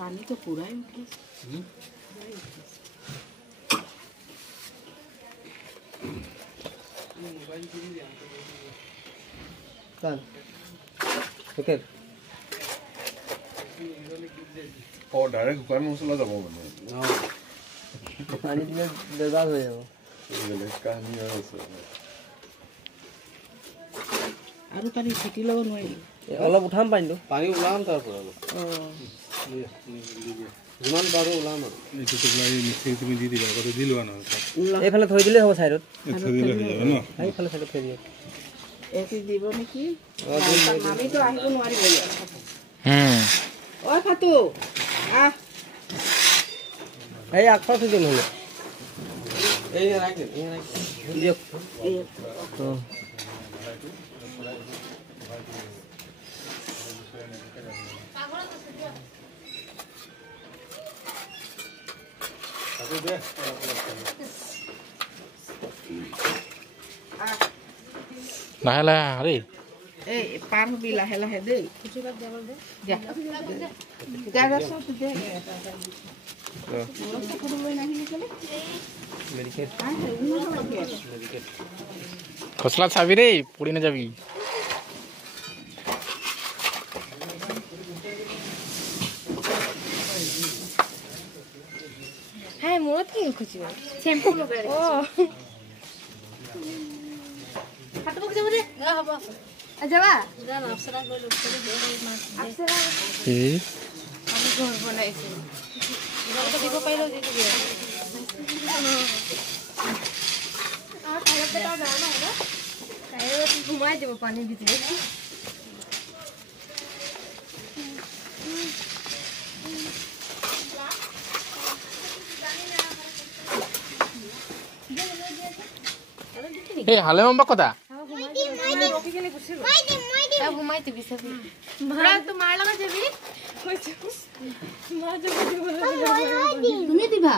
पानी तो पूरा ही उठ ओके डायरेक्ट कुकर में मसला दबाओ मैंने पानी दिले बेजार हो जाओ ये कहानी है सर আৰু পানী ফেটি লব নোৱাৰি অলপ উঠাম পানী উলাম তাৰ পৰা যিমান পাৰো উলাম আৰু এইটো তোলাই মিক্সি তুমি দি দিবা আগতে দি লোৱা নহয় এইফালে থৈ দিলে হ'ব সাইডত থৈ দিলে হৈ যাব ন এইফালে সাইডত থৈ দিলে এটি দিব নেকি মামি তো আহিব নোৱাৰিব ঐ ফাতু আহ এই আগফালে থৈ দিলে হলো এই ৰাখি দিয়ক তো লাহে লাহে আৰে এই পাৰ হবি লাহে লাহে দেই যা যা যা সব দে খসলা চাবি রে পড়ি না যাবি হ্যাঁ মোরত কি খুঁজিব শ্যাম্পু লগাই ও হাত বক যাব রে না হবো যাবা না অপসরা কই লোক করে অপসরা এই আমি ঘর বানাইছি এটা তো দিব পাইলো যে কি আর খাইতে তো না না খাইও ঘুমাই দেব পানি ভিতরে এই হালে মাম্বা কথা ঘুমাইতে বিছাবি মারা তো মার লাগা যাবি মা যাবে তুমি দিবা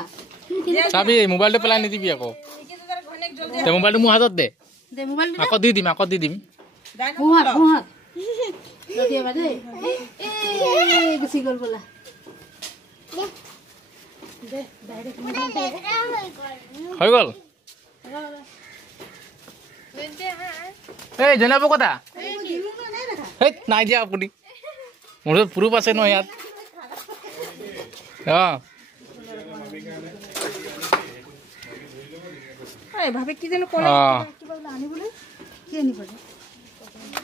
চাবি মোবাইলটো পেলাই নিদিবি আকৌ তে মোবাইলটো মোৰ হাতত দে দে মোবাইল আকৌ দি দিম বুহাত বুহাত লতিয়া বাদে এই গুছি গল বলা দে ডাইরেক্ট মোবাইল হৈ গল এই জনাব কথা এই নাই দিয়া আপুনি মোৰ প্ৰুফ আছে ন ইয়াত ভাবে কি যেন কলে কিবা আনিবলৈ কি আনিবলৈ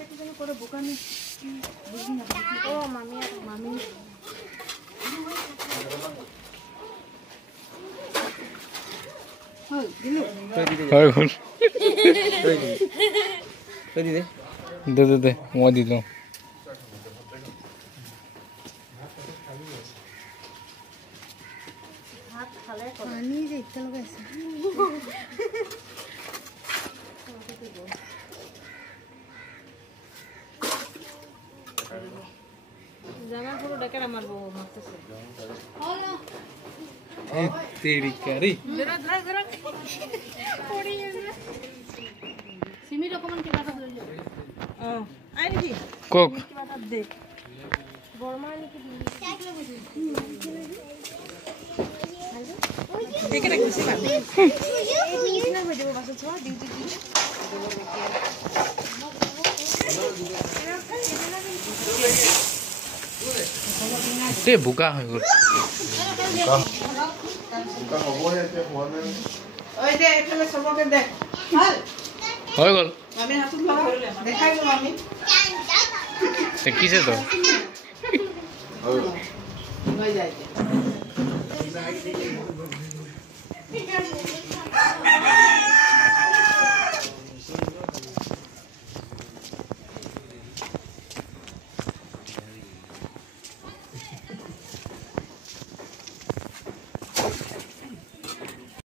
কি যেন কৰে বোকানি ও মামি মামি হয় দিলো হৈ গল থৈ দি দে মই দি দিওঁ পানী যে ইটা লগাইছে জামা পুরো ডেকে আমার বউ মারতেছে এই তেরি কারি জরা জরা জরা পড়ি গেছে সিমি রকমান কি বাটা ধরে ও আই নাকি কোক কি বাটা দে গরমা নাকি দেখে রাখছি না এই না হয়ে যাবে বাসা ছোয়া ডিউটি তে বুকা হৈ গল ওই দে এখানে সবকে দে ভাল হৈ গল মামি হাত লাগা দেখাই গো মামি দেখিছে তো হয়ে যায়